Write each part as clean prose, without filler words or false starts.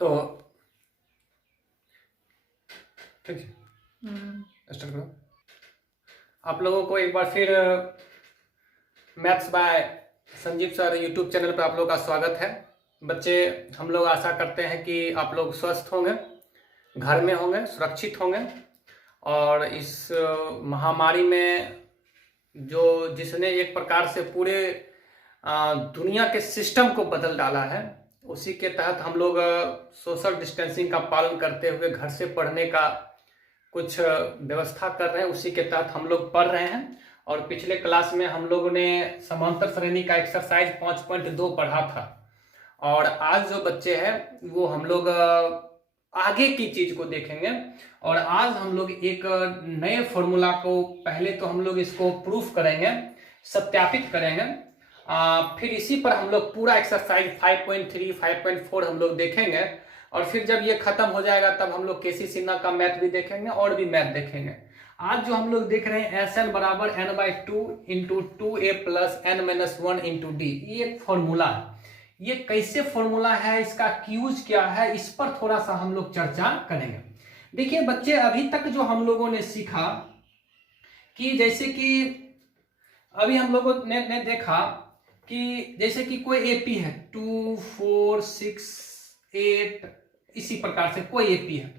तो ठीक है, स्टार्ट करो। आप लोगों को एक बार फिर maths by Sanjeev sir YouTube channel पर आप लोगों का स्वागत है। बच्चे, हम लोग आशा करते हैं कि आप लोग स्वस्थ होंगे, घर में होंगे, सुरक्षित होंगे और इस महामारी में जिसने एक प्रकार से पूरे दुनिया के सिस्टम को बदल डाला है, उसी के तहत हम लोग सोशल डिस्टेंसिंग का पालन करते हुए घर से पढ़ने का कुछ व्यवस्था कर रहे हैं। उसी के तहत हम लोग पढ़ रहे हैं और पिछले क्लास में हम लोगों ने समांतर श्रेणी का एक्सरसाइज 5.2 पढ़ा था और आज जो बच्चे हैं वो हम लोग आगे की चीज को देखेंगे। और आज हम लोग एक नए फॉर्मूला को पहले तो हम लोग इसको प्रूफ करेंगे, सत्यापित करेंगे, फिर इसी पर हम लोग पूरा एक्सरसाइज 5.3 5.4 हम लोग देखेंगे और फिर जब ये खत्म हो जाएगा तब हम लोग केसी सिन्हा का मैथ भी देखेंगे और भी मैथ देखेंगे। आज जो हम लोग देख रहे हैं SN बराबर n/2 into 2a plus n-1 into D, ये एक फॉर्मूला है। ये कैसे फॉर्मूला है, इसका यूज क्या है, इस पर थोड़ा सा हम लोग चर्चा करेंगे। देखिए बच्चे, अभी तक जो हम लोगों ने सीखा कि जैसे कि अभी हम लोगों ने देखा कि जैसे कि कोई एपी है 2 4 6 8, इसी प्रकार से कोई एपी है।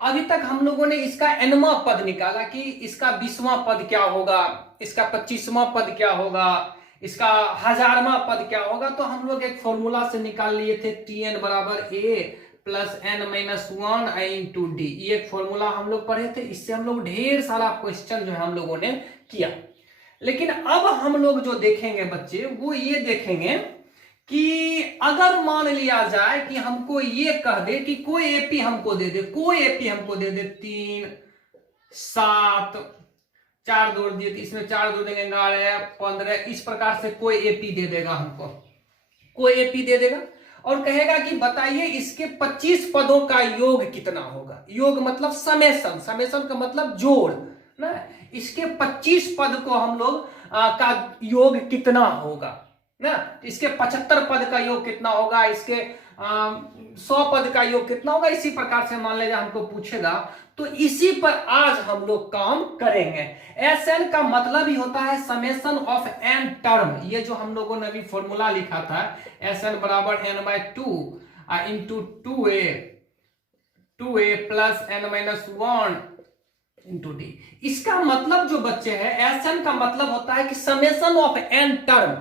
अभी तक हम लोगों ने इसका nवां पद निकाला कि इसका 20वां पद क्या होगा, इसका 25वां पद क्या होगा, इसका 1000वां पद क्या होगा। तो हम लोग एक फॉर्मूला से निकाल लिए थे Tn बराबर a plus n-1 into D. ये एक फॉर्मूला हम लोग पढ़े थे, इससे हम लोग ढेर सारा क्वेश्चन जो है हम लोगों ने किया। लेकिन अब हम लोग जो देखेंगे बच्चे, वो ये देखेंगे कि अगर मान लिया जाए कि हमको ये कह दे कि कोई एपी हमको दे दे, कोई एपी हमको दे दे 3 7 4 जोड़ दिए, इसमें 4 जोड़ देंगे 11 15, इस प्रकार से कोई एपी दे देगा हमको, कोई एपी दे देगा और कहेगा कि बताइए इसके 25 पदों का योग कितना होगा। योग मतलब समेशन, समेशन का मतलब जोड़ ना। इसके 25 पद को हम लोग का योग कितना होगा ना, इसके 75 पद का योग कितना होगा, इसके 100 पद का योग कितना होगा, इसी प्रकार से मान लीजिए हमको पूछेगा। तो इसी पर आज हम लोग काम करेंगे। SN का मतलब ही होता है समेशन ऑफ n टर्म। ये जो हम लोगों ने अभी फॉर्मूला लिखा था SN बराबर n/2 into 2a plus n-1 into D. इसका मतलब जो बच्चे है, SN का मतलब होता है कि समेशन ऑफ n टर्म।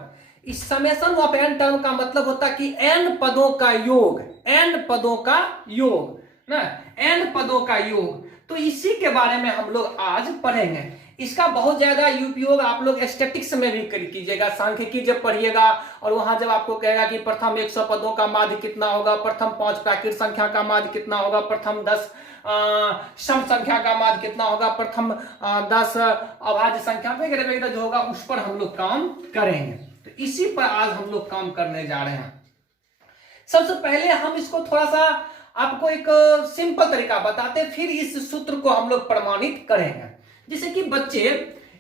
इस समेशन ऑफ n टर्म का मतलब होता है कि n पदों का योग, n पदों का योग ना, n पदों का योग। तो इसी के बारे में हम लोग आज पढ़ेंगे। इसका बहुत ज्यादा उपयोग आप लोग स्टैटिक्स में भी कीजिएगा, सांख्यिकी जब पढ़िएगा और वहां जब आपको कहेगा कि प्रथम 100 पदों का माध्य कितना होगा, प्रथम 5 प्राकृत संख्या का माध्य कितना होगा, प्रथम 10 सम संख्या का माध्य कितना होगा, प्रथम 10 अभाज्य संख्या वगैरह वगैरह जो होगा, उस पर हम लोग काम करेंगे। तो इसी पर आज हम लोग काम करने जा रहे हैं। सबसे पहले हम इसको थोड़ा सा आपको एक सिंपल तरीका बताते, फिर इस सूत्र को हम लोग प्रमाणित करेंगे। जैसे कि बच्चे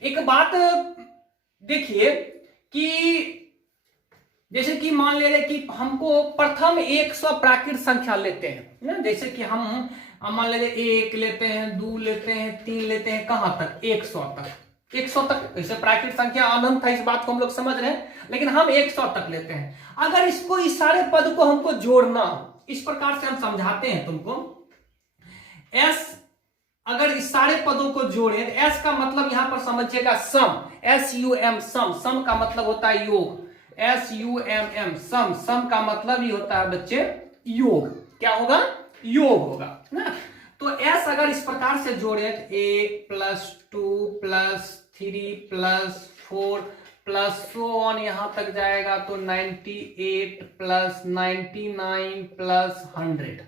एक बात देखिए कि जैसे कि मान ले रहे कि हमको प्रथम 100 प्राकृत संख्या लेते हैं ना, जैसे कि हम मान ले 1 लेते हैं, 2 लेते हैं, 3 लेते हैं, कहां तक 100 तक, 100 तक। जैसे प्राकृत संख्या अनंत है, इस बात को हम लोग समझ रहे हैं, लेकिन हम 100 तक लेते हैं। अगर इसको इस सारे पद को हमको जोड़ना हो, इस प्रकार से हम समझाते हैं तुमको। S अगर इस सारे पदों को जोड़े, S का मतलब यहां पर समझिएगा सम, SUM सम, सम का मतलब होता है योग, SUMM सम, सम का मतलब ही होता है बच्चे योग। क्या होगा? योग होगा ना। तो S अगर इस प्रकार से जोड़े 1 plus 2 plus 3 plus 4 plus so on यहां तक जाएगा तो 98 प्लस 99 प्लस 100,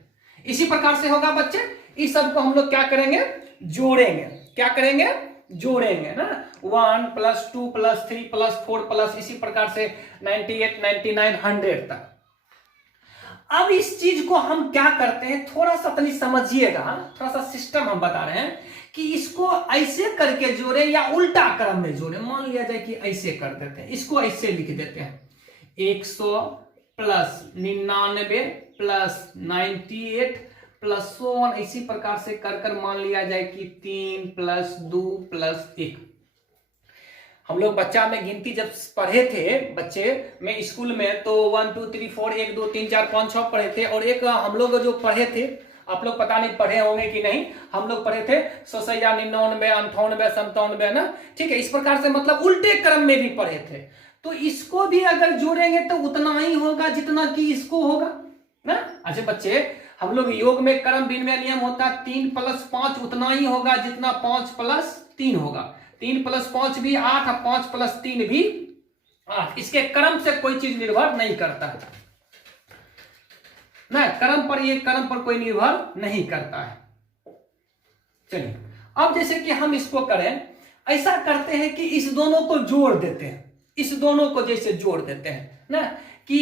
इसी प्रकार से होगा बच्चे। इस सब को हम लोग क्या करेंगे? जोड़ेंगे। क्या करेंगे? जोड़ेंगे ना। 1 प्लस 2 प्लस 3 प्लस 4 प्लस इसी प्रकार से 98 99 100 तक। अब इस चीज को हम क्या करते हैं, थोड़ा सा तनी समझिएगा, थोड़ा सा सिस्टम हम बता रहे हैं कि इसको ऐसे करके जोड़े या उल्टा क्रम में जोड़े। मान लिया जाए कि ऐसे कर देते हैं, इसको ऐसे लिख देते हैं 100 प्लस 99 प्लस 98 प्लस 1, इसी प्रकार से कर मान लिया जाए कि 3 प्लस 2 प्लस 1। हम लोग बच्चा में गिनती जब पढ़े थे बच्चे में स्कूल में, तो 1 2 3 4 1 2 3 4 5 6 पढ़े थे, और एक हम लोग जो पढ़े थे, आप लोग पता नहीं पढ़े होंगे कि नहीं, हम लोग पढ़े थे 100, 99, 98, 97 ना, ठीक है। इस प्रकार से मतलब उल्टे क्रम में भी पढ़े थे। तो इसको भी अगर जोड़ेंगे तो उतना ही होगा जितना कि इसको होगा ना। अच्छा बच्चे, हम लोग योग में क्रम भिन्न नियम होता है 3 प्लस 5 उतना ही होगा जितना 5 प्लस 3 होगा। 3 प्लस 5 भी 8, 5 प्लस 3 भी 8। इसके क्रम से कोई चीज निर्भर नहीं करता है ना, क्रम पर, ये क्रम पर कोई निर्भर नहीं करता है। चलिए अब जैसे कि हम इसको करें, ऐसा करते हैं कि इस दोनों को जोड़ देते हैं, इस दोनों को जैसे जोड़ देते हैं ना, कि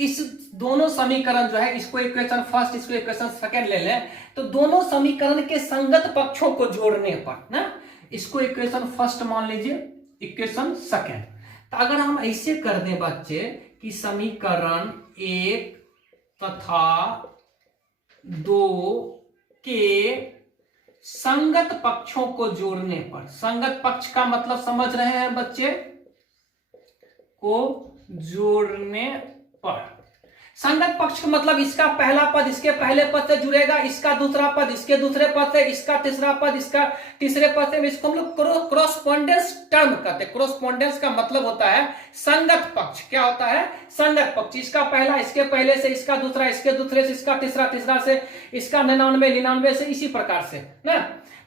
इस दोनों समीकरण जो है, इसको इक्वेशन फर्स्ट, इसको इक्वेशन सेकंड ले लें, तो दोनों समीकरण के संगत पक्षों को जोड़ने पर ना, इसको इक्वेशन फर्स्ट मान लीजिए, इक्वेशन सेकंड। तो अगर हम ऐसे कर दें बच्चे कि समीकरण 1 तथा 2 के संगत पक्षों को जोड़ने पर, संगत पक्ष का मतलब समझ रहे हैं बच्चे, को जोड़ने पर, संगत पक्ष का मतलब इसका पहला पद इसके पहले पद से जुड़ेगा, इसका दूसरा पद इसके दूसरे पद से, इसका तीसरा पद इसका तीसरे पद से, इसको हम लोग क्रॉसपोंडेंस टर्म कहते हैं। क्रॉसपोंडेंस का मतलब होता है संगत पक्ष। क्या होता है? संगत पक्ष। इसका पहला इसके पहले से, इसका दूसरा इसके दूसरे से, इसका तीसरा तीसरा से, इसका 99 99 से, इसी प्रकार से ना।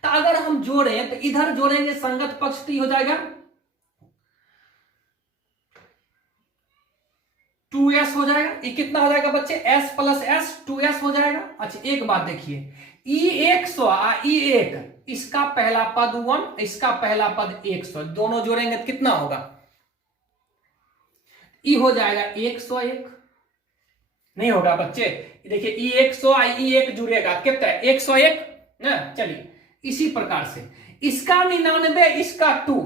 तो अगर हम जोड़े तो इधर जोड़ेंगे संगत पक्ष, तो हो जाएगा 2s हो जाएगा। ये कितना हो जाएगा बच्चे? s प्लस s 2s हो जाएगा। अच्छा एक बात देखिए, e100 e1, इसका पहला पद 1, इसका पहला पद 100, दोनों जोड़ेंगे तो कितना होगा? e हो जाएगा 101। नहीं होगा बच्चे, देखिए e100 e1 जुड़ेगा कितना है? 101 ना। चलिए इसी प्रकार से इसका 99, इसका 2,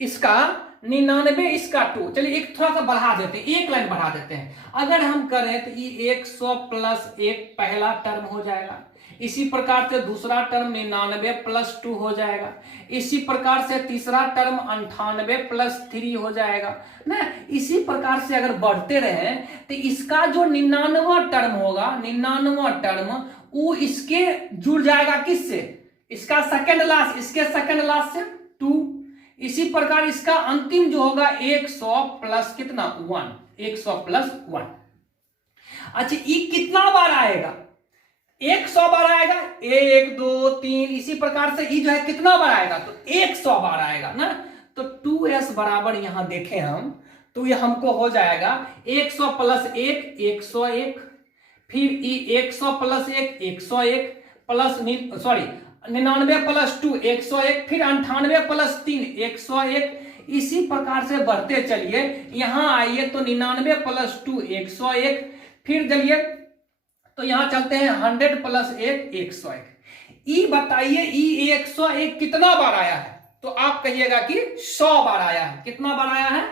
इसका 99, इसका 2। चलिए एक थोड़ा सा बढ़ा देते हैं, एक लाइन बढ़ा देते हैं। अगर हम करें तो ये 100 प्लस 1 पहला टर्म हो जाएगा, इसी प्रकार से दूसरा टर्म 99 प्लस 2 हो जाएगा, इसी प्रकार से तीसरा टर्म 98 प्लस 3 हो जाएगा ना। इसी प्रकार से अगर बढ़ते रहे तो इसका जो 99वां टर्म होगा, 99वां टर्म वो इसके जुड़ जाएगा, किससे? इसका सेकंड लास्ट, इसके सेकंड लास्ट से 2। इसी प्रकार इसका अंतिम जो होगा 100 प्लस कितना? 1, 100 प्लस 1। अच्छा ये कितना बार आएगा? 100 बार आएगा, 1 2 3, इसी प्रकार से ये जो है कितना बार आएगा? तो 100 बार आएगा ना। तो 2s बराबर यहां देखें हम, तो ये हमको हो जाएगा 100 प्लस 1 101, फिर 100 प्लस 1 101 प्लस 99 प्लस 2 101, फिर 98 प्लस 3 101। इसी प्रकार से बढ़ते चलिए, यहां आइए तो 99 प्लस 2 101, फिर चलिए तो यहां चलते हैं 100 प्लस 1 101। ई बताइए ई 101 कितना बार आया है? तो आप कहिएगा कि 100 बार आया है। कितना बार आया है?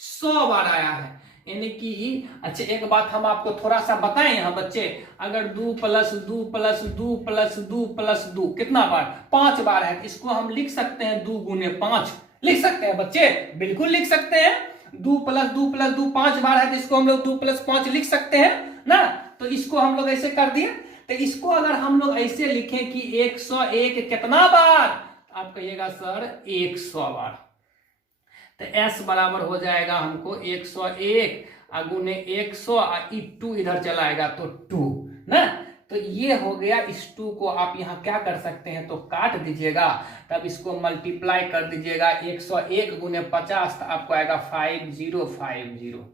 100 बार आया है, यानी कि। अच्छा एक बात हम आपको थोड़ा सा बताएं यहाँ बच्चे, अगर 2 प्लस 2 प्लस 2 प्लस 2 प्लस 2 कितना बार? 5 बार है। इसको हम लिख सकते हैं 2 गुने 5, लिख सकते हैं बच्चे, बिल्कुल लिख सकते हैं। 2 प्लस 2 प्लस 2 5 बार है, तो इसको हम लोग 2 प्लस 5 लिख सकते हैं ना। तो इसको हम लोग ऐसे कर दिए। तो इसको अगर हम लोग ऐसे लिखें कि 101 कितना बार? आप कहिएगा सर 100 बार। तो s बराबर हो जाएगा हमको 101 गुने 100, 2 इधर चला आएगा तो 2 ना। तो ये हो गया। इस 2 को आप यहाँ क्या कर सकते हैं, तो काट दीजिएगा, तब इसको मल्टीप्लाई कर दीजिएगा 101 गुने 50, तो आपको आएगा 5050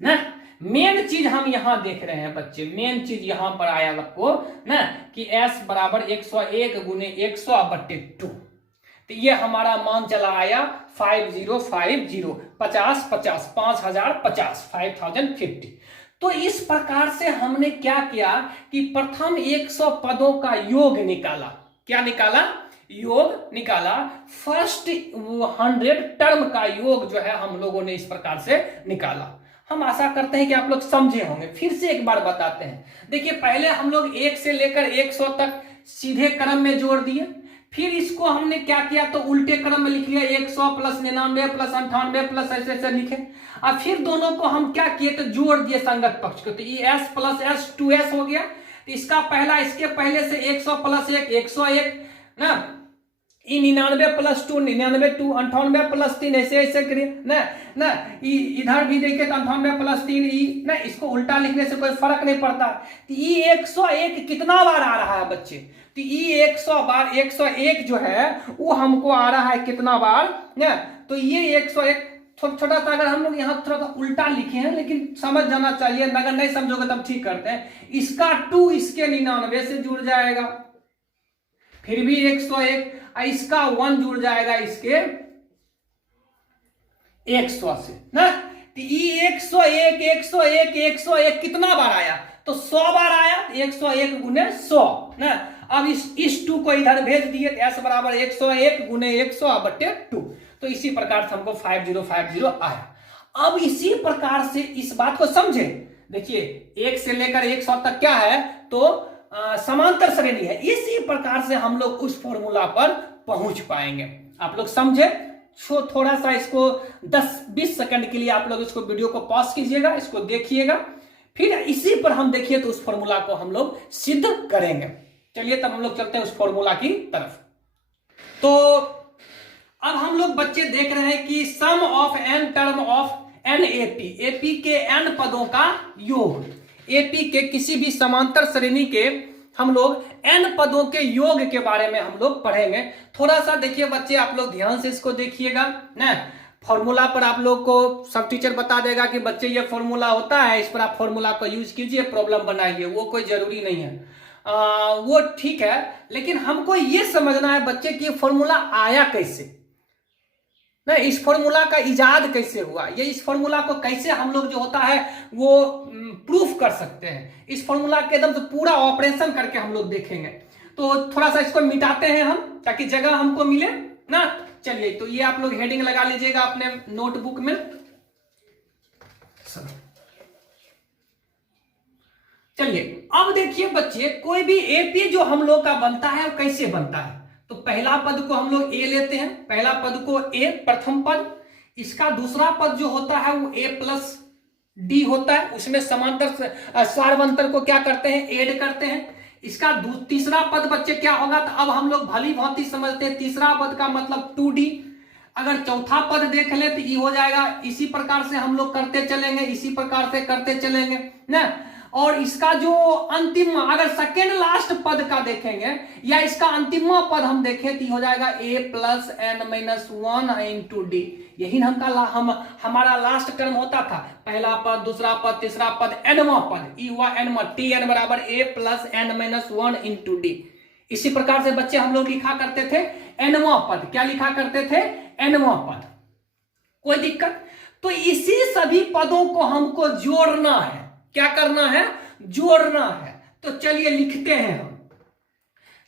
ना। मेन चीज हम यहाँ देख रहे हैं बच्चे, मेन चीज यहाँ पर आया आपको ना कि s बराबर 101 गुने 100 बट्टे 2। तो ये हमारा मान चला आया 5050, 50 50, 5050, 5050। तो इस प्रकार से हमने क्या किया कि प्रथम 100 पदों का योग निकाला। क्या निकाला? योग निकाला। फर्स्ट 100 टर्म का योग जो है हम लोगों ने इस प्रकार से निकाला। हम आशा करते हैं कि आप लोग समझे होंगे। फिर से एक बार बताते हैं। देखिए पहले हम लोग 1 से लेकर 100 तक सीधे क्रम में जोड़ दिए, फिर इसको हमने क्या किया तो उल्टे क्रम में लिख लिया 100 प्लस 99 प्लस 98 प्लस ऐसे ऐसे लिखे। अब फिर दोनों को हम क्या किए तो जोड़ दिए संगत पक्ष को, तो ये s प्लस s 2s हो गया। तो इसका पहला इसके पहले से 100 प्लस 1 101 ना, 99 प्लस 2 99 2 98 प्लस 3 ऐसे ऐसे करिए ना ना। इधर भी देखिए तो 98 प्लस 3 ना, इसको उल्टा लिखने से कोई फर्क नहीं पड़ता। तो 101 कितना बार आ रहा है बच्चे, तो 100 बार 101 जो है वो हमको आ रहा है कितना बार ना, तो ये 101 छोटा सा अगर हम लोग यहाँ थोड़ा सा उल्टा लिखे हैं, लेकिन समझ जाना चाहिए, अगर नहीं समझोगे तब ठीक करते हैं। इसका 2 इसके 99 से जुड़ जाएगा, फिर भी 101, इसका 1 जुड़ जाएगा इसके 100 से ना। तो ये 101 101 101 कितना बार आया तो 100 बार आया, 101 गुने 100 ना। अब इस 2 को इधर भेज दिए, s बराबर 101 गुने 100 बटे 2, तो इसी प्रकार से हमको 5050 आया। अब इसी प्रकार से इस बात को समझे, देखिए 1 से लेकर 100 तक क्या है तो समांतर श्रेणी है। इसी प्रकार से हम लोग उस फॉर्मूला पर पहुंच पाएंगे। आप लोग समझे? थोड़ा सा इसको 10-20 सेकंड के लिए आप लोग इसको वीडियो को पॉज कीजिएगा, इसको देखिएगा, फिर इसी पर हम देखिए तो उस फॉर्मूला को हम लोग सिद्ध करेंगे। चलिए तब हम लोग चलते हैं उस फॉर्मूला की तरफ। तो अब हम लोग बच्चे देख रहे हैं कि sum of n term of n AP के n पदों का योग, एपी के किसी भी समांतर श्रेणी के हम लोग n पदों के योग के बारे में हम लोग पढ़ेंगे। थोड़ा सा देखिए बच्चे, आप लोग ध्यान से इसको देखिएगा ना। फॉर्मूला पर आप लोग को सब टीचर बता देगा कि बच्चे ये फॉर्मूला होता है, इस पर आप फॉर्मूला को यूज कीजिए, प्रॉब्लम बनाइए, वो कोई जरूरी नहीं है, वो ठीक है। लेकिन हमको ये समझना है बच्चे कि फॉर्मूला आया कैसे ना, इस फॉर्मूला का इजाद कैसे हुआ, ये इस फॉर्मूला को कैसे हम लोग जो होता है वो प्रूफ कर सकते हैं। इस फॉर्मूला के एकदम से पूरा ऑपरेशन करके हम लोग देखेंगे। तो थोड़ा सा इसको मिटाते हैं हम ताकि जगह हमको मिले ना। चलिए तो ये आप लोग हेडिंग लगा लीजिएगा अपने नोटबुक में। चलिए अब देखिए बच्चे, कोई भी एपी जो हम लोग का बनता है वो कैसे बनता है। तो पहला पद को हम लोग ए लेते हैं, पहला पद को ए प्रथम पद, इसका दूसरा पद जो होता है वो ए प्लस डी होता है, उसमें समांतर सारवंतर को क्या करते हैं ऐड करते हैं। इसका तीसरा पद बच्चे क्या होगा, तो अब हम लोग भली भांति समझते हैं, तीसरा पद का मतलब 2D। अगर चौथा पद देख ले तो ये हो जाएगा, इसी प्रकार से हम लोग करते चलेंगे, इसी प्रकार से करते चलेंगे ना। और इसका जो अंतिम, अगर सेकेंड लास्ट पद का देखेंगे या इसका अंतिम पद हम देखें तो हो जाएगा a plus n minus 1 into D. यही हमारा लास्ट टर्म होता था, पहला पद दूसरा पद तीसरा पद nवां पद, ई हुआ nवां, tn बराबर a plus n minus 1 into D. इसी प्रकार से बच्चे हम लोग लिखा करते थे nवां पद, क्या लिखा करते थे nवां पद। कोई दिक्कत? तो इसी सभी पदों को हमको जोड़ना है, क्या करना है जोड़ना है। तो चलिए लिखते हैं हम,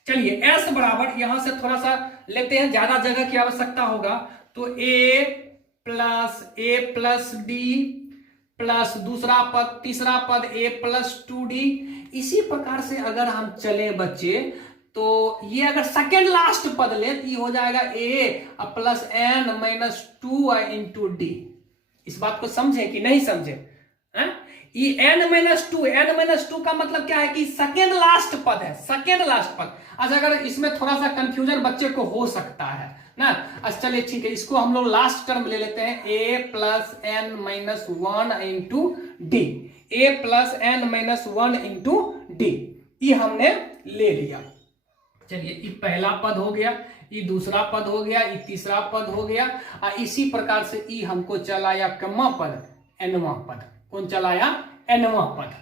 चलिए s बराबर यहां से थोड़ा सा लेते हैं, ज्यादा जगह की आवश्यकता होगा। तो a प्लस डी प्लस दूसरा पद तीसरा पद a प्लस 2d। इसी प्रकार से अगर हम चले बच्चे तो ये अगर सेकेंड लास्ट पद ले तो ये हो जाएगा a plus n minus 2 into D. इस बात को समझे कि नहीं समझे? ये n-2 का मतलब क्या है कि सेकेंड लास्ट पद है, सेकेंड लास्ट पद। अच्छा अगर इसमें थोड़ा सा कंफ्यूजन बच्चे को हो सकता है ना, अच्छा चलिए ठीक है, इसको हम लोग लास्ट टर्म ले लेते हैं a plus n minus 1 into D, a plus n minus 1 into D, ये हमने ले लिया। चलिए ये पहला पद हो गया, ये दूसरा पद हो गया, ये तीसरा पद हो गया, और इसी प्रकार से ये हमको चलाया कम्मा पद nवां पद। कौन चलाया? nवां पद,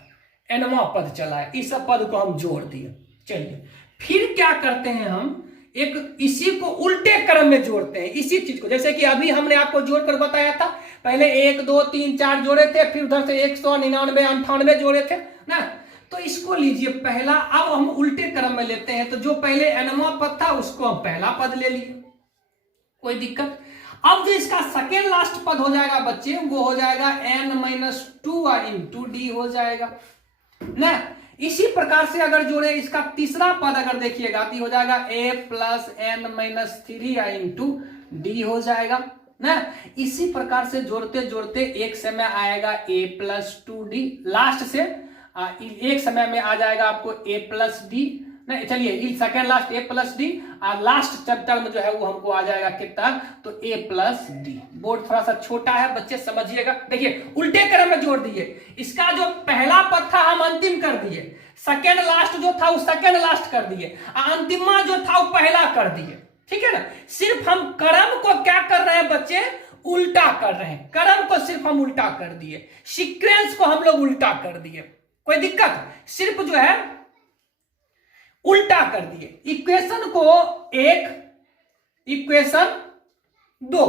nवां पद चलाया। इस पद को हम जोड़ दिए। चलिए फिर क्या करते हैं, हम एक इसी को उल्टे क्रम में जोड़ते हैं, इसी चीज को, जैसे कि अभी हमने आपको जोड़कर बताया था। पहले 1 2 3 4 जोड़े थे, फिर उधर से 199 98 जोड़े थे ना। तो इसको लीजिए पहला, अब हम उल्टे क्रम में लेते हैं। तो जो पहले nवां पद था उसको हम पहला पद ले लिए, कोई दिक्कत? अब जो इसका सेकेंड लास्ट पद हो जाएगा बच्चे, वो हो जाएगा n-2 इंटू डी हो जाएगा ना। इसी प्रकार से अगर जोड़े इसका तीसरा पद अगर देखिएगा तो हो जाएगा a plus n-3 into D हो जाएगा ना। इसी प्रकार से जोड़ते जोड़ते एक समय आएगा a प्लस 2d, लास्ट से एक समय में आ जाएगा आपको a प्लस डी। नहीं चलिए second last a plus D और लास्ट टर्म जो है वो हमको आ जाएगा कितना, तो a प्लस डी। बोर्ड थोड़ा सा छोटा है बच्चे समझिएगा। देखिए उल्टे क्रम में जोड़ दिए, इसका जो पहला पद था हम अंतिम कर दिए, सेकेंड लास्ट जो था वो सेकेंड लास्ट कर दिए, अंतिमा जो था वो पहला कर दिए, ठीक है ना। सिर्फ हम क्रम को क्या कर रहे हैं बच्चे, उल्टा कर रहे हैं। क्रम को सिर्फ हम उल्टा कर दिए, सीक्वेंस को हम लोग उल्टा कर दिए, कोई दिक्कत, सिर्फ जो है उल्टा कर दिए। इक्वेशन को 1, इक्वेशन 2,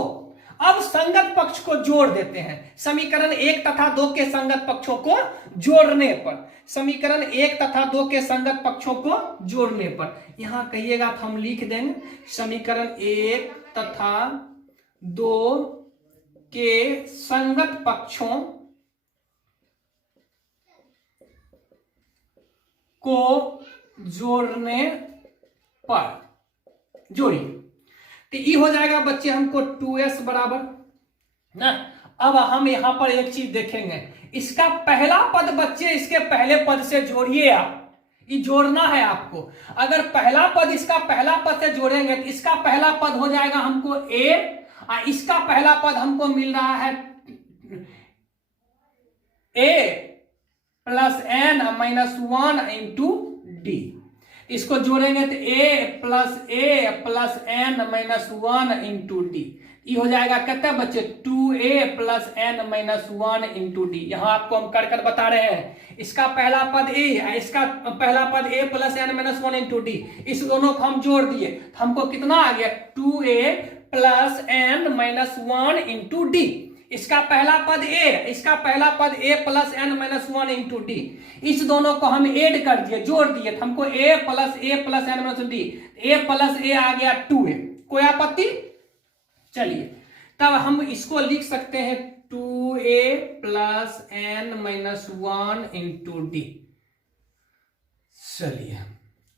अब संगत पक्ष को जोड़ देते हैं। समीकरण 1 तथा 2 के संगत पक्षों को जोड़ने पर, समीकरण 1 तथा 2 के संगत पक्षों को जोड़ने पर, यहां कहिएगा तो हम लिख देंगे समीकरण 1 तथा 2 के संगत पक्षों को जोड़ने पर, जोड़िए तो ये हो जाएगा बच्चे हमको 2s बराबर ना। अब हम यहां पर एक चीज देखेंगे, इसका पहला पद बच्चे इसके पहले पद से जोड़िए आप, ये जोड़ना है आपको। अगर पहला पद इसका पहला पद से जोड़ेंगे तो इसका पहला पद हो जाएगा हमको a और इसका पहला पद हमको मिल रहा है a plus n-1 into D. इसको जोड़ेंगे तो a plus n-1 into D, ये हो जाएगा कितना बच्चे 2a plus n-1 into D. यहां आपको हम कर कर बता रहे हैं, इसका पहला पद a, इसका पहला पद a plus n-1 into D, इस दोनों को हम जोड़ दिए तो हमको कितना आ गया 2a plus n-1 into D. इसका पहला पद a, इसका पहला पद a plus n-1 into D, इस दोनों को हम ऐड कर दिए, जोड़ दिए तो हमको a plus n-1 D, a plus a आ गया 2a। कोई आपत्ति? चलिए तब हम इसको लिख सकते हैं 2a plus n-1 into D. चलिए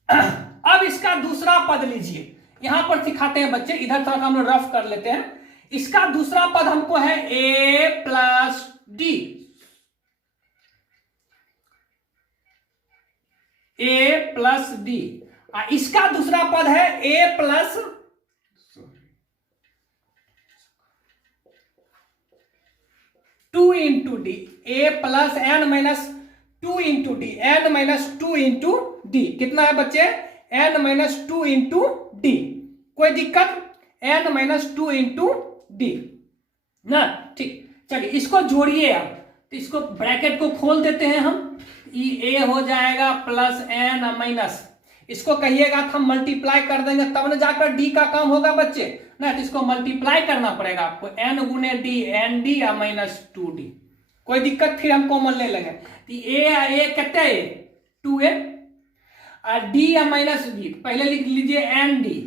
अब इसका दूसरा पद लीजिए, यहां पर सिखाते हैं बच्चे, इधर थोड़ा हम लोग रफ कर लेते हैं। इसका दूसरा पद हमको है a plus D, a plus D, इसका दूसरा पद है a plus 2 into D, a plus n-2 into D, n-2 into D कितना है बच्चे n-2 इंटू डी। कोई दिक्कत, n-2 इंटू डी ना, ठीक। चलिए इसको जोड़िए आप, तो इसको ब्रैकेट को खोल देते हैं हम, ये a हो जाएगा प्लस n-, इसको कहिएगा तो हम मल्टीप्लाई कर देंगे तब ना जाकर d का काम होगा बच्चे ना, तो इसको मल्टीप्लाई करना पड़ेगा आपको, n गुने डी, एन डी या -2d। कोई दिक्कत, फिर हम कॉमन ले लेंगे तो a कितना है 2a और d या -d, पहले लिख लीजिए एन डी,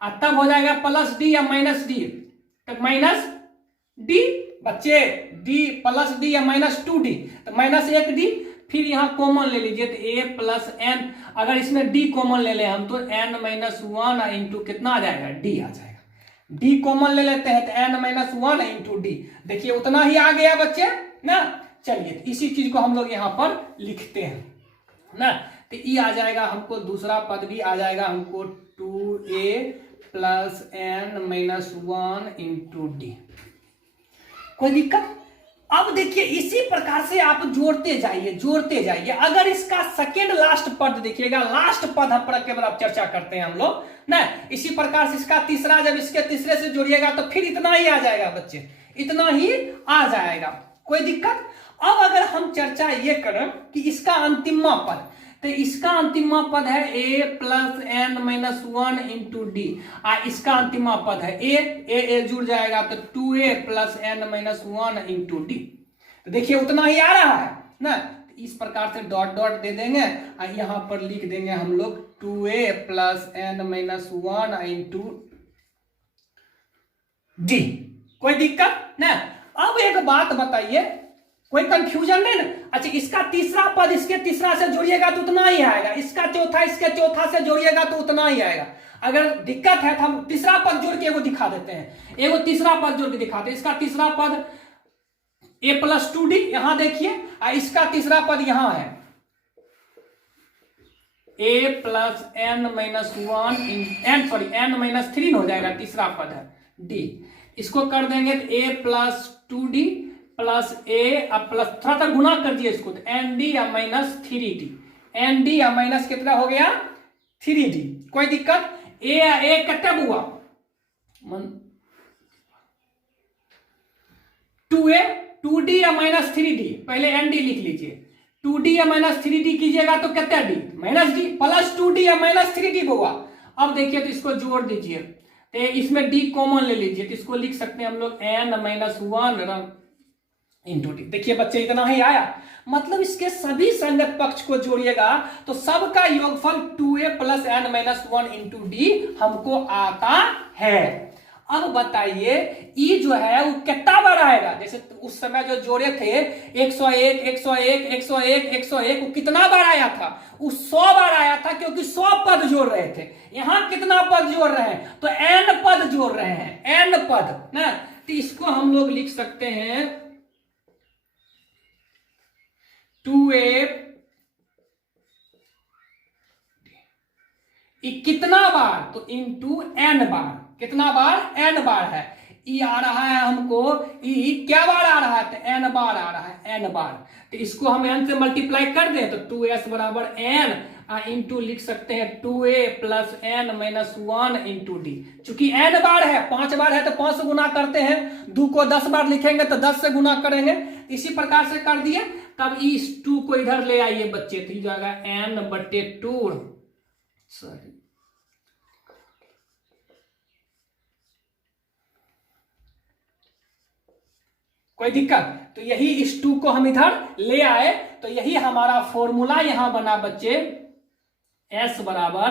और तब हो जाएगा प्लस डी या -d, तो -d बच्चे d प्लस डी या -2d, तो -1d, फिर यहां कॉमन ले लीजिए तो a प्लस n, अगर इसमें d कॉमन ले ले हम तो n-1 इंटू कितना आ जाएगा d आ जाएगा। d कॉमन ले लेते हैं तो n-1 इंटू डी, देखिए उतना ही आ गया बच्चे ना। चलिए इसी चीज को हम लोग यहाँ पर लिखते हैं ना, तो ये आ जाएगा हमको, दूसरा पद भी आ जाएगा हमको 2a plus n-1 into D. कोई दिक्कत? अब देखिए इसी प्रकार से आप जोड़ते जाइए, जोड़ते जाइए। अगर इसका सेकेंड लास्ट पद देखिएगा, लास्ट पद पर केवल आप चर्चा करते हैं हम लोग ना, इसी प्रकार से इसका तीसरा, जब इसके तीसरे से जोड़िएगा तो फिर इतना ही आ जाएगा बच्चे, इतना ही आ जाएगा। कोई दिक्कत? अब अगर हम चर्चा ये करें कि इसका अंतिमा पद, तो इसका अंतिमा पद है a plus n-1 into D, इसका अंतिमा पद है a जुड़ जाएगा तो 2a plus n-1 into D. तो देखिए उतना ही आ रहा है ना, इस प्रकार से डॉट डॉट दे देंगे और यहां पर लिख देंगे हम लोग 2a plus n-1 into D. कोई दिक्कत ना। अब एक बात बताइए, कोई कंफ्यूजन नहीं ना। अच्छा, इसका तीसरा पद इसके तीसरा से जोड़िएगा तो उतना ही आएगा, इसका चौथा इसके चौथा से जोड़िएगा तो उतना ही आएगा। अगर दिक्कत है तो हम तीसरा पद जोड़ के एगो दिखा देते हैं, एगो तीसरा पद जोड़ के दिखाते हैं। इसका तीसरा पद a+2d यहां देखिए, और इसका तीसरा पद यहां है a + n-3 हो जाएगा, तीसरा पद है d। इसको कर देंगे तो a+2d + a प्लस थोड़ा सा गुना कर दिए इसको तो nd या -3d, nd या माइनस कितना हो गया 3d। कोई दिक्कत। a कितना हुआ 2a 2d या -3d, पहले nd लिख लीजिए। 2d या -3d कीजिएगा तो कितना d -d प्लस 2d या -3d हुआ। अब देखिए तो इसको जोड़ दीजिए, तो इसमें d कॉमन ले लीजिए, तो इसको लिख सकते हैं हम लोग n-1 इंटू डी। देखिए बच्चे इतना ही आया, मतलब इसके सभी संगत पक्ष को जोड़िएगा तो सबका योगफल 2a + n-1 इंटू डी हमको आता है। अब बताइए ई जो है वो कितना बार आएगा, जैसे उस समय जो जोड़े थे 101 101 101 101 वो कितना बार आया था, वो 100 बार आया था, क्योंकि 100 पद जोड़ रहे थे। यहां कितना पद जोड़ रहे हैं तो n पद जोड़ रहे हैं, n पद ना। तो इसको हम लोग लिख सकते हैं 2a कितना बार तो इंटू n बार, कितना बार n बार है। ई आ रहा है हमको, ई क्या बार आ रहा है तो n बार आ रहा है, n बार। तो इसको हम n से मल्टीप्लाई कर दें तो 2s बराबर n इंटू लिख सकते हैं 2a + n-1 इंटू डी। चूंकि n बार है, 5 बार है तो 5 से गुना करते हैं, 2 को 10 बार लिखेंगे तो 10 से गुना करेंगे। इसी प्रकार से कर दिए। तब इस 2 को इधर ले आइए बच्चे, तो जाएगा n/2 सॉरी कोई दिक्कत। तो यही इस 2 को हम इधर ले आए, तो यही हमारा फॉर्मूला यहां बना बच्चे, s बराबर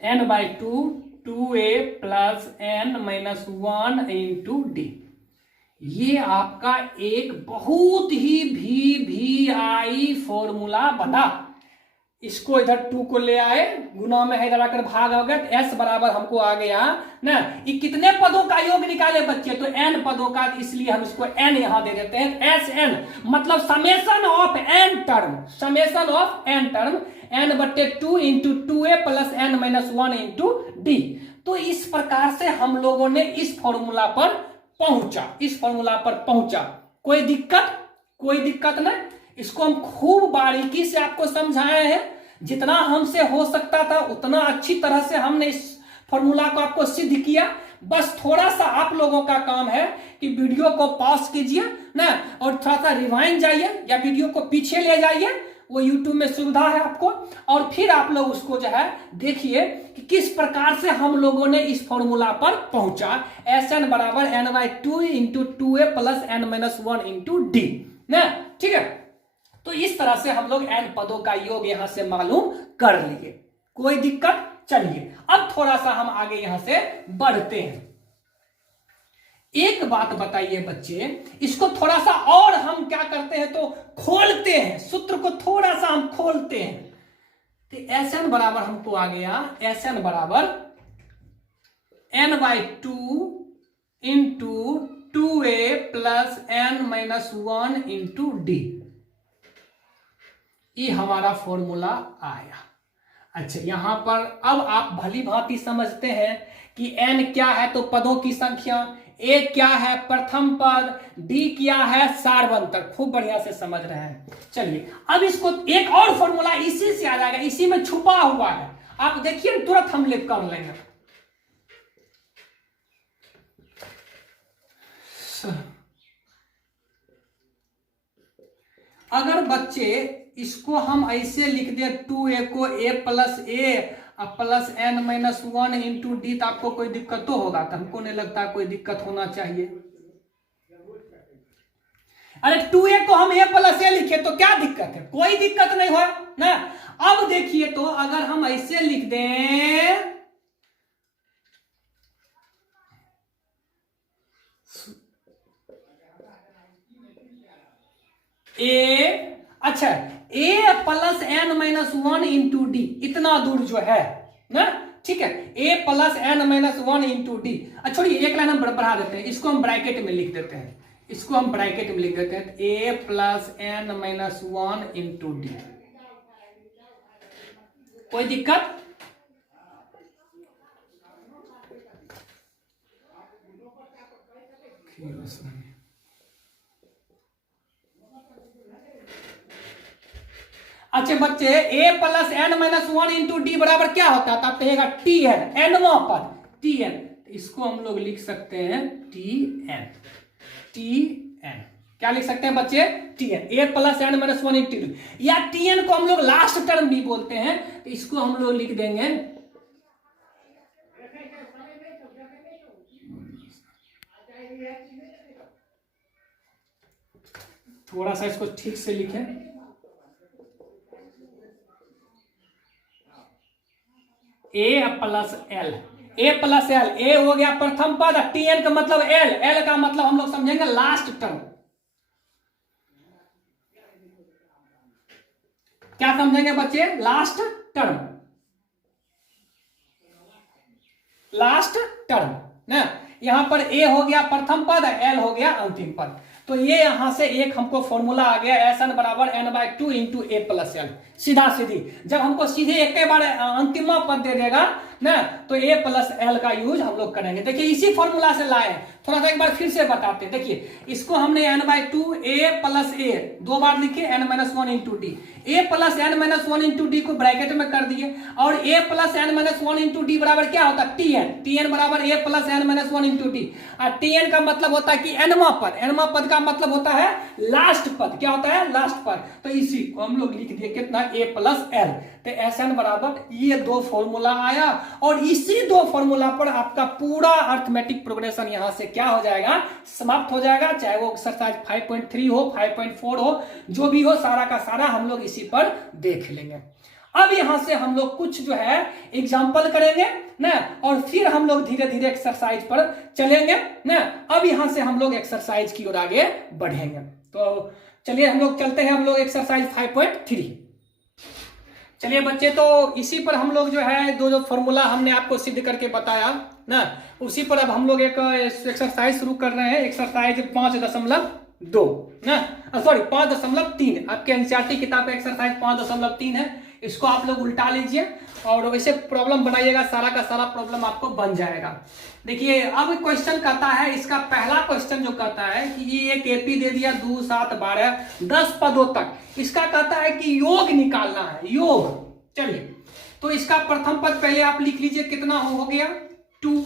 n/2 2a + n-1 into D. ये आपका एक बहुत ही VVI फॉर्मूला बना। इसको इधर 2 को ले आए, गुना में है इधर आकर भाग हो गया, तो s बराबर हमको आ गया ना। ये कितने पदों का योग निकाले बच्चे तो n पदों का, इसलिए हम इसको n यहां दे देते हैं। Sn मतलब summation of n term, summation of n term n/2 into 2a + n-1 into D. तो इस प्रकार से हम लोगों ने इस फॉर्मूला पर पहुंचा, इस फॉर्मूला पर पहुंचा। कोई दिक्कत, कोई दिक्कत नहीं। इसको हम खूब बारीकी से आपको समझाए हैं, जितना हमसे हो सकता था उतना अच्छी तरह से हमने इस फॉर्मूला को आपको सिद्ध किया। बस थोड़ा सा आप लोगों का काम है कि वीडियो को पॉज कीजिए ना, और थोड़ा सा रिवाइंड जाइए या वीडियो को पीछे ले जाइए, वो YouTube में सुविधा है आपको, और फिर आप लोग उसको जो है देखिए कि किस प्रकार से हम लोगों ने इस फॉर्मूला पर पहुंचा। Sn बराबर n/2 into 2a + n-1 into D ना, ठीक है। तो इस तरह से हम लोग n पदों का योग यहां से मालूम कर लिए। कोई दिक्कत। चलिए अब थोड़ा सा हम आगे यहां से बढ़ते हैं। एक बात बताइए बच्चे, इसको थोड़ा सा और हम क्या करते हैं तो खोलते हैं, सूत्र को थोड़ा सा हम खोलते हैं। तो Sn बराबर हमको आ गया, Sn बराबर n/2 into 2a + n-1 into D. ये हमारा फॉर्मूला आया। अच्छा, यहां पर अब आप भली भांति समझते हैं कि n क्या है तो पदों की संख्या, a क्या है प्रथम पद, d क्या है सार्वंतर। खूब बढ़िया से समझ रहे हैं। चलिए अब इसको एक और फॉर्मूला इसी से आ जाएगा, इसी में छुपा हुआ है। आप देखिए तुरंत हम लिख कर लेंगे। अगर बच्चे इसको हम ऐसे लिख दे 2a को a + n-1 इंटू डी, तो आपको कोई दिक्कत तो होगा, तो हमको नहीं लगता कोई दिक्कत होना चाहिए। अरे 2a को हम a + a लिखे तो क्या दिक्कत है, कोई दिक्कत नहीं हो ना। अब देखिए तो अगर हम ऐसे लिख दें ए, अच्छा A plus N minus one into D, इतना दूर जो है ना, ठीक है, A plus N minus one into D. छोड़िए एक लाइन हम बढ़ा देते हैं, इसको हम ब्रैकेट में लिख देते हैं, इसको हम ब्रैकेट में लिख देते हैं, A plus N minus one into D. कोई दिक्कत? अच्छा बच्चे, A plus N minus one into D बराबर क्या होता है? तो आप कहेगा टी एन, एनवा पर टी एन, इसको हम लोग लिख सकते हैं टी एन, टी एन। क्या लिख सकते हैं बच्चे? T N, A plus N minus one into D, या टी एन को हम लोग लास्ट टर्म भी बोलते हैं, तो इसको हम लोग लिख देंगे, थोड़ा सा इसको ठीक से लिखें, ए प्लस एल, ए प्लस एल, ए हो गया प्रथम पद, टी एन का मतलब एल, एल का मतलब हम लोग समझेंगे लास्ट टर्म। क्या समझेंगे बच्चे? लास्ट टर्म, लास्ट टर्म ना। यहां पर ए हो गया प्रथम पद, एल हो गया अंतिम पद। तो ये यहां से एक हमको फॉर्मूला आ गया, एस एन बराबर N by two into A plus L, सीधा सीधी। जब हमको सीधे एक बार अंतिम पद दे देगा ना, तो ए प्लस एल का यूज हम लोग करेंगे। देखिए इसी फॉर्मूला से लाए, थोड़ा सा एक बार फिर से बताते हैं। देखिए इसको हमने N by two A plus A दो बार लिखे, N minus one into D, A plus N minus one into D को ब्रैकेट में कर दिए, और A plus N minus one into D बराबर क्या होता है? टी एन, टी एन बराबर A plus N minus one into D. और टी एन का मतलब होता है कि एनवा पद, एनवा पद का मतलब होता है लास्ट पद। क्या होता है? लास्ट पद। तो इसी को हम लोग लिख दिए कितना? ए प्लस एल। तो एस एन बराबर ये दो फॉर्मूला आया, और इसी दो फॉर्मूला पर आपका पूरा अर्थमेटिक प्रोग्रेशन यहां से क्या हो जाएगा? समाप्त हो जाएगा। चाहे वो एक्सरसाइज 5.3 हो, 5.4 हो, जो भी हो, सारा का सारा हम लोग इसी पर देख लेंगे। अब यहां से हम लोग कुछ जो है एग्जाम्पल करेंगे ना, और फिर हम लोग धीरे धीरे एक्सरसाइज पर चलेंगे ना। अब यहां से हम लोग एक्सरसाइज की ओर आगे बढ़ेंगे। तो चलिए हम लोग चलते हैं, हम लोग एक्सरसाइज 5.3। चलिए बच्चे, तो इसी पर हम लोग जो है जो फॉर्मूला हमने आपको सिद्ध करके बताया ना, उसी पर अब हम लोग एक एक्सरसाइज शुरू कर रहे हैं। एक्सरसाइज 5.2 ना, सॉरी 5.3। आपके एनसीईआरटी किताब का एक्सरसाइज 5.3 है। इसको आप लोग उल्टा लीजिए और वैसे प्रॉब्लम बनाइएगा, सारा का सारा प्रॉब्लम आपको बन जाएगा। देखिए अब क्वेश्चन कहता है, इसका पहला क्वेश्चन जो कहता है कि ये एक एपी दे दिया 2, 7, 12, 10 पदों तक। इसका कहता है कि योग निकालना है, योग। चलिए तो इसका प्रथम पद पहले आप लिख लीजिए, कितना हो गया? 2।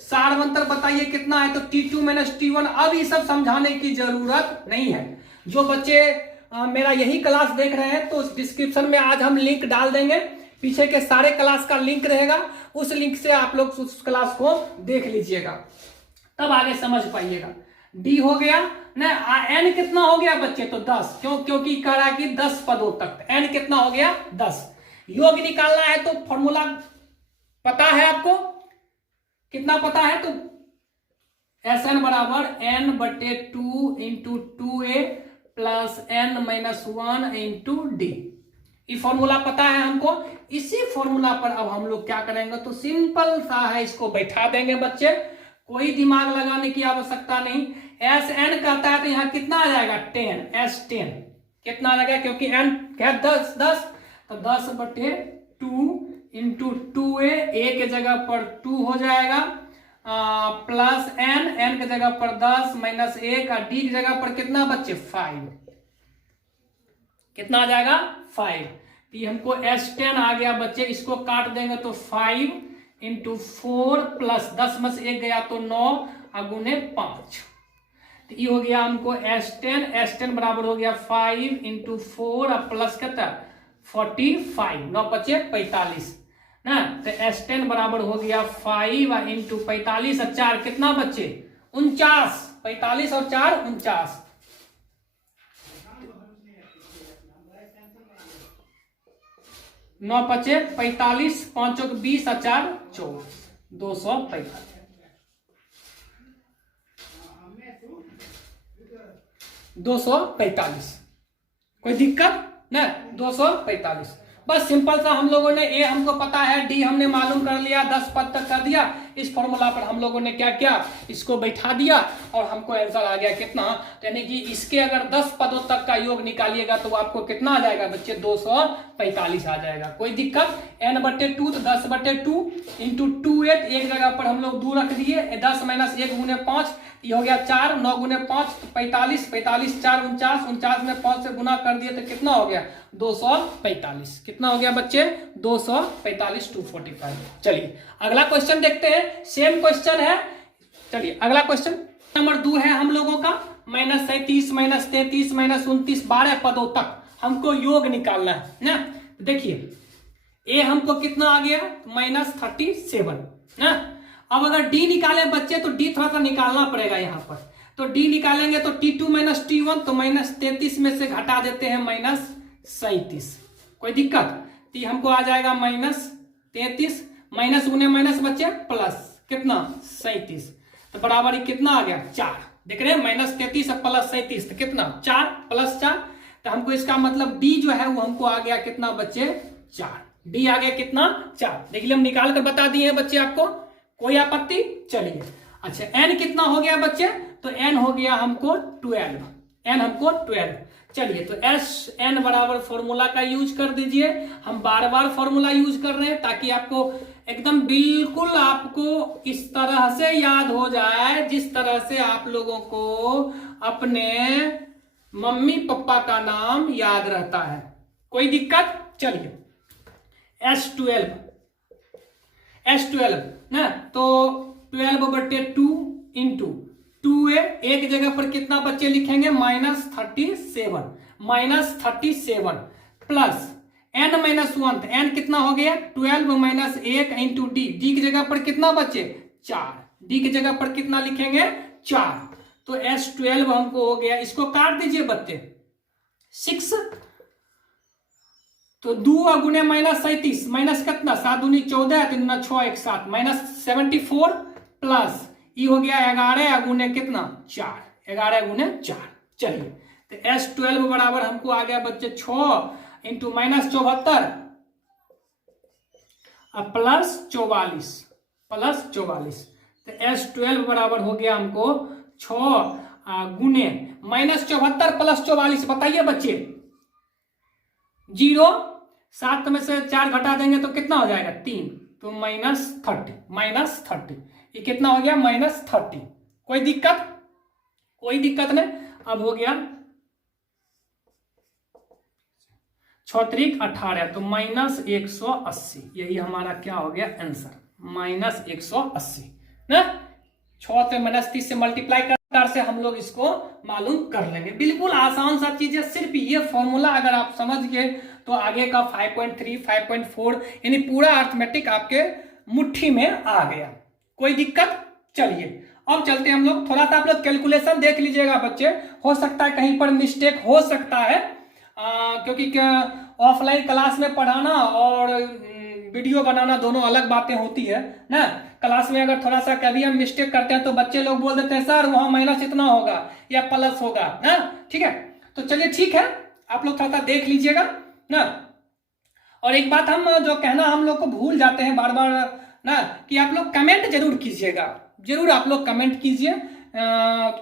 सारवंतर बताइए कितना है? तो T2 माइनस T1। अब ये सब समझाने की जरूरत नहीं है। जो बच्चे मेरा यही क्लास देख रहे हैं, तो डिस्क्रिप्शन में आज हम लिंक डाल देंगे, पीछे के सारे क्लास का लिंक रहेगा, उस लिंक से आप लोग उस क्लास को देख लीजिएगा, तब आगे समझ पाइएगा। डी हो गया ना, एन कितना हो गया बच्चे? तो 10। क्योंकि कह रहा है कि 10 पदों तक। एन कितना हो गया? 10। योग निकालना है तो फॉर्मूला पता है आपको, कितना पता है? तो एस एन बराबर एन बटे 2 into 2a plus N minus 1 into D. ये फॉर्मूला पता है हमको। इसी फॉर्मूला पर अब हम लोग क्या करेंगे? तो सिंपल सा है, इसको बैठा देंगे बच्चे, कोई दिमाग लगाने की आवश्यकता नहीं। एस एन कहता है तो यहाँ कितना आ जाएगा? 10, एस 10 कितना आ जाएगा? क्योंकि एन क्या 10, तो 10 बटे 2 इंटू 2a, ए के जगह पर 2 हो जाएगा, प्लस एन, एन के जगह पर 10 माइनस 1, डी की जगह पर कितना बच्चे? 5। कितना आ जाएगा? 5। तो ये हमको S10 आ गया बच्चे। इसको काट देंगे तो 5 इंटू 4 प्लस 10 में से 1 गया तो 9 अगुने 5। तो ये हो गया हमको S10। S10 बराबर हो गया 5 इंटू 4 प्लस कितना? 45। 9 बचे 45 ना। तो S10 बराबर हो गया 5 इंटू 45 और 4 कितना बच्चे? 49। 45 और 4 49। 9 बचे 45, 5 20 और 4 24, 245। 245 कोई दिक्कत ना? 245। बस सिंपल सा हम लोगों ने ए हमको पता है, डी हमने मालूम कर लिया, 10 पद तक कर दिया। इस फॉर्मूला पर हम लोगों ने क्या किया, इसको बैठा दिया और हमको आंसर आ गया कितना, यानी कि इसके अगर 10 पदों तक का योग निकालिएगा तो आपको कितना आ जाएगा बच्चे, 245 आ जाएगा। कोई दिक्कत? n/2 तो 10/2 इंटू 2/8, एक जगह पर हम लोग 2 रख दिए, 10 - 1 गुने 5, ये हो गया 4, 9 गुने 5 तो 45, 45 4 49, 49 में 5 से गुना कर दिए तो कितना हो गया, 245। कितना हो गया बच्चे, 245, 245। चलिए अगला क्वेश्चन देखते हैं, सेम क्वेश्चन है। चलिए अगला क्वेश्चन नंबर 2 है हम लोगों का, -37 -33 -29 12 पदों तक हमको योग निकालना है ना। देखिए ए हमको कितना आ गया, -37 ना। अब अगर डी निकाले बच्चे तो डी थोड़ा सा निकालना पड़ेगा यहाँ पर, तो डी निकालेंगे तो T2 - T1 तो -33 में से घटा देते हैं -37। कोई दिक्कत? टी हमको आ जाएगा -33, माइनस गुने माइनस बच्चे प्लस कितना 37, तो बराबर ही कितना आ गया 4। देख रहे हैं -33 और +37 तो कितना 4 + 4, तो हमको इसका मतलब डी जो है वो हमको आ गया कितना बच्चे 4। डी आ गया कितना 4। देखिए हम निकाल कर बता दिए हैं बच्चे आपको, कोई आपत्ति? चलिए अच्छा n कितना हो गया बच्चे, तो n हो गया हमको 12, n हमको 12। चलिए तो Sn बराबर फॉर्मूला का यूज कर दीजिए। हम बार बार फॉर्मूला यूज कर रहे हैं ताकि आपको एकदम बिल्कुल आपको इस तरह से याद हो जाए जिस तरह से आप लोगों को अपने मम्मी पापा का नाम याद रहता है। कोई दिक्कत? चलिए S12 ना, तो 12/2 इंटू 2a, एक जगह पर कितना बच्चे लिखेंगे -37 प्लस n - 1, तो n कितना हो गया 12 - 1 इंटू डी, डी की जगह पर कितना बच्चे 4, डी की जगह पर कितना लिखेंगे 4, तो S12 हमको हो गया। इसको काट दीजिए बच्चे 6, तो 2 गुने -37 माइनस कितना 7 दूनी 14 3 गुना 6 1 7 -74 प्लस ये हो गया 11 गुने कितना 4, 11 गुने 4। चलिए तो S12 बराबर हमको आ गया बच्चे 6 इंटू -74 प्लस 44, तो S12 बराबर हो गया हमको 6 गुने -74 प्लस 44, बताइए बच्चे 0, 7 में से 4 घटा देंगे तो कितना हो जाएगा 3, तो -30, ये कितना हो गया -30। कोई दिक्कत? कोई दिक्कत नहीं। अब हो गया 6 × 18 तो -180, यही हमारा क्या हो गया आंसर -180 ना। 6 से -30 से मल्टीप्लाई कर से हम लोग इसको मालूम कर लेंगे। बिल्कुल आसान सा चीज है, सिर्फ ये फॉर्मूला अगर आप समझ गए तो आगे का 5.3 5.4 यानी पूरा अर्थमेटिक आपके मुट्ठी में आ गया। कोई दिक्कत? चलिए अब चलते हैं हम लोग, थोड़ा सा आप लोग कैलकुलेशन देख लीजिएगा बच्चे, हो सकता है कहीं पर मिस्टेक हो सकता है, क्योंकि ऑफलाइन क्लास में पढ़ाना और वीडियो बनाना दोनों अलग बातें होती है ना। क्लास में अगर थोड़ा सा कभी हम मिस्टेक करते हैं तो बच्चे लोग बोल देते हैं सर वहां माइनस इतना होगा या प्लस होगा ना, ठीक है। तो चलिए ठीक है, आप लोग थोड़ा सा देख लीजिएगा ना। और एक बात हम जो कहना हम लोग को भूल जाते हैं बार बार ना, कि आप लोग कमेंट जरूर कीजिएगा, जरूर आप लोग कमेंट कीजिए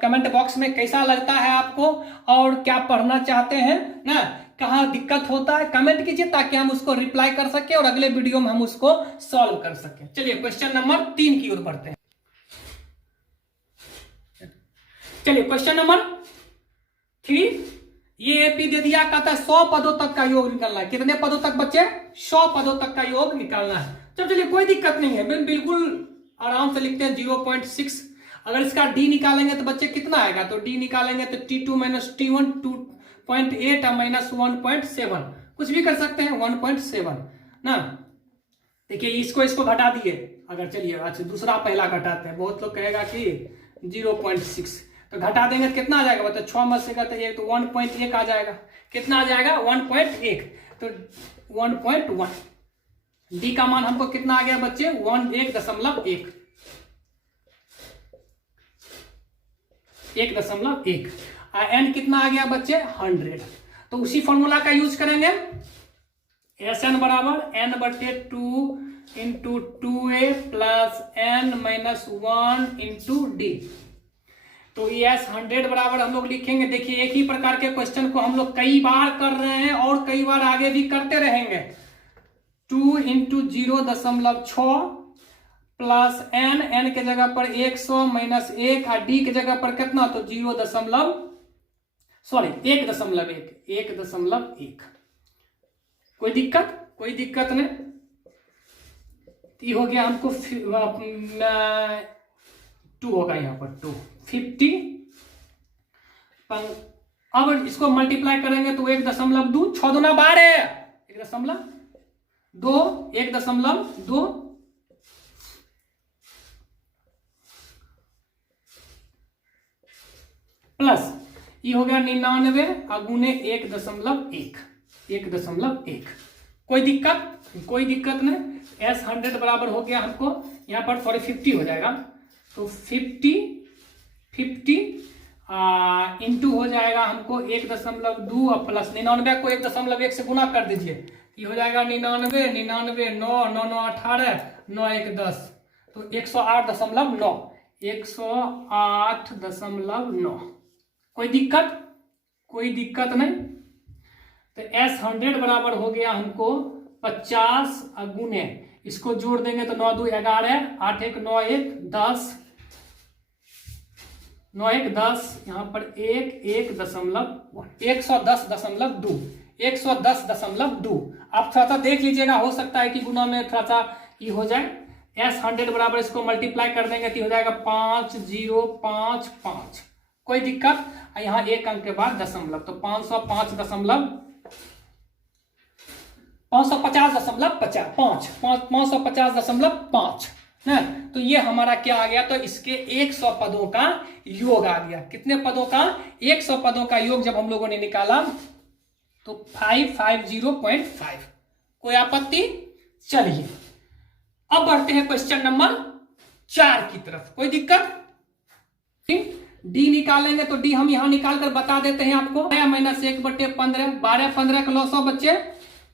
कमेंट बॉक्स में कैसा लगता है आपको और क्या पढ़ना चाहते हैं ना, कहाँ दिक्कत होता है कमेंट कीजिए ताकि हम उसको रिप्लाई कर सके और अगले वीडियो में हम उसको सॉल्व कर सके। चलिए क्वेश्चन नंबर 3 की ओर बढ़ते हैं। चलिए क्वेश्चन नंबर 3, ये एपी दे दिया, कहता है 100 पदों तक का योग निकालना है। कितने पदों तक बच्चे? 100 पदों तक का योग निकालना है। चलिए कोई दिक्कत नहीं है, बिल्कुल आराम से लिखते हैं 0.6। अगर इसका डी निकालेंगे तो बच्चे कितना आएगा, तो डी निकालेंगे तो T2 - T1 2.8 और -1.7, कुछ भी कर सकते हैं 1.7 ना। देखिए इसको घटा दिए अगर, चलिए अच्छा दूसरा पहला घटाते हैं, बहुत लोग कहेगा कि 0.6 तो घटा देंगे तो कितना आ जाएगा बताओ, 6 में से घटा तो 1.1 आ जाएगा। कितना आ जाएगा 1.1, तो 1.1। डी का मान हमको कितना आ गया बच्चे 1.1, 1.1। एन कितना आ गया बच्चे 100, तो उसी फॉर्मूला का यूज करेंगे। एस एन बराबर एन बटे 2 into 2a plus n minus 1 into D. तो एस 100 बराबर हम लोग लिखेंगे। देखिए एक ही प्रकार के क्वेश्चन को हम लोग कई बार कर रहे हैं और कई बार आगे भी करते रहेंगे। 2 इंटू 0.6 प्लस n के जगह पर 100 माइनस 1 और d के जगह पर कितना, तो 1.1। कोई दिक्कत नहीं। ये हो गया हमको 2 होगा यहाँ पर 250। अब इसको मल्टीप्लाई करेंगे तो 1.2 6 दूना 12 1.2 प्लस ये हो गया 99 और गुने 1.1। कोई दिक्कत नहीं। S 100 बराबर हो गया हमको यहाँ पर 50 हो जाएगा। तो 50 इंटू हो जाएगा हमको 1.2 और प्लस 99 को 1.1 से गुना कर दीजिए। ये हो जाएगा 99 9 9 9 18 9 1 10, तो 108.9 108.9। कोई दिक्कत नहीं। तो S 100 बराबर हो गया हमको 50 गुने, इसको जोड़ देंगे तो 9 2 11 8 1 9 1 10 9 1 10, यहाँ पर 110.2। आप थोड़ा सा देख लीजिएगा, हो सकता है कि गुना में थोड़ा सा ये हो जाए। S 100 बराबर इसको मल्टीप्लाई कर देंगे तो हो जाएगा 5055। कोई दिक्कत। यहाँ एक अंक के बाद दशमलव, तो 550.5 है। तो ये हमारा क्या आ गया, तो इसके 100 पदों का योग आ गया। कितने पदों का? 100 पदों का योग जब हम लोगों ने निकाला तो 550.5। कोई आपत्ति? चलिए अब बढ़ते हैं क्वेश्चन नंबर 4 की तरफ। कोई दिक्कत? डी निकालेंगे तो डी हम यहां निकाल कर बता देते हैं आपको। 1-1/15 12 15 का 900 बच्चे,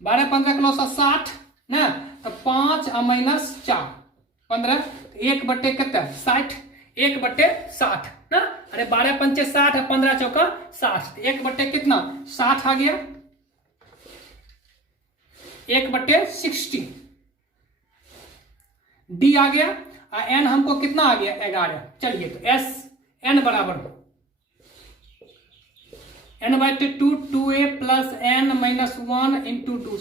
12 15 का 960 ना, तो 5 माइनस 4 15, 1/कितना 60, 1/60 ना। अरे 12 पंचे 60 और 15 चौका 60, 1/कितना 60 आ गया, 1/60 डी आ गया। एन हमको कितना आ गया 11। चलिए तो एस एन बराबर n/2 2a plus n minus 1 into 2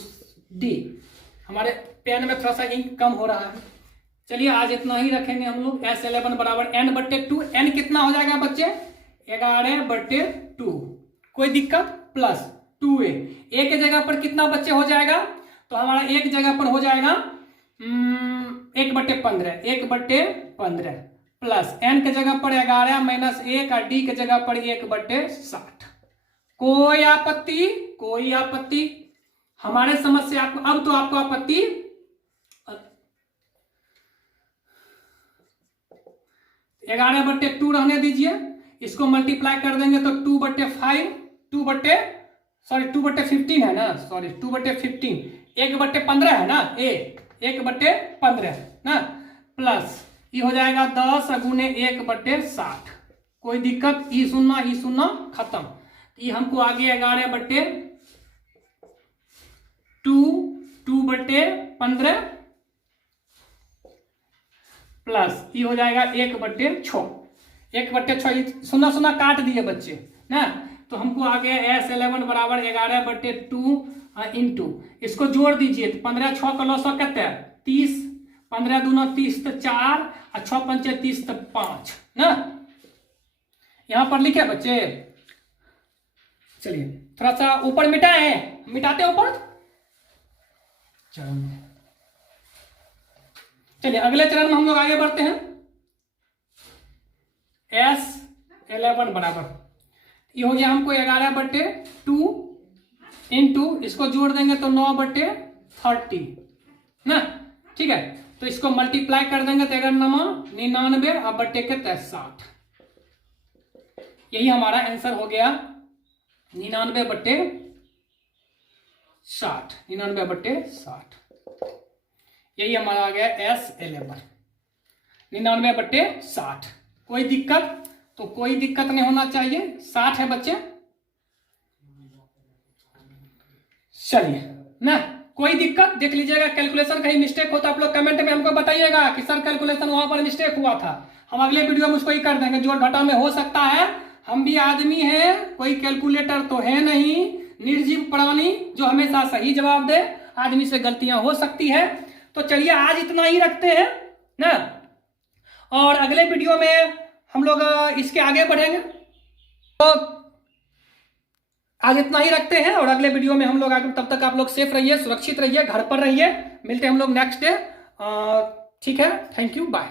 D. हमारे पेन में थोड़ा सा इंक कम हो रहा है। चलिए आज इतना ही रखेंगे हम लोग। S11 बराबर n/2। n कितना हो जाएगा बच्चे? 11/2। कोई दिक्कत? Plus 2a। a के जगह पर कितना बच्चे हो जाएगा? तो हमारा एक जगह पर हो जाएगा 1/15 1/15 प्लस n के जगह पर 11 माइनस 1 और d के जगह पर 1/60। कोई आपत्ति? हमारे समझ से आपको अब तो आपको आपत्ति 11/2 रहने दीजिए। इसको मल्टीप्लाई कर देंगे तो 2/5 2/15 है ना, 2/15 1/15 है ना, 1/15 ना, प्लस ये हो जाएगा 10 गुने 1/60। कोई दिक्कत? ई सुनना खत्म। ये हमको आ गया 11/2 प्लस ये हो जाएगा 1/6 सुना काट दिए बच्चे ना। तो हमको आ गया S11 बराबर 11/2 इंटू, इसको जोड़ दीजिए तो 15 6 का 900 कितना 30, 15 दूना 30 तो 4 और 6 पंचे 30 तो 5 ना। यहां पर लिखे बच्चे। चलिए थोड़ा सा ऊपर मिटाते ऊपर। चलिए अगले चरण में हम लोग आगे बढ़ते हैं। S11 बराबर ये हो गया हमको 11/2 इंटू, इसको जोड़ देंगे तो 9/30 ना। ठीक है, तो इसको मल्टीप्लाई कर देंगे तो 99 और बट्टे के 60। यही हमारा आंसर हो गया 99/60। 60, 99/60, यही हमारा आ गया S11, 99/60। कोई दिक्कत? तो कोई दिक्कत नहीं होना चाहिए, 60 है बच्चे। चलिए ना, कोई दिक्कत? देख लीजिएगा, कैलकुलेशन कहीं मिस्टेक हो तो आप लोग कमेंट में हमको बताइएगा कि सर कैलकुलेशन वहां पर मिस्टेक हुआ था, हम अगले वीडियो में उसको ही कर देंगे। जोड़ घटा में हो सकता है, हम भी आदमी हैं, कोई कैलकुलेटर तो है नहीं, निर्जीव प्राणी जो हमेशा सही जवाब दे, आदमी से गलतियां हो सकती है। तो चलिए आज इतना ही रखते हैं ना, और अगले वीडियो में हम लोग इसके आगे बढ़ेंगे। तो आज इतना ही रखते हैं और अगले वीडियो में हम लोग आगे, तब तक आप लोग सेफ रहिए, सुरक्षित रहिए, घर पर रहिए। मिलते हैं हम लोग नेक्स्ट डे। ठीक है, थैंक यू, बाय।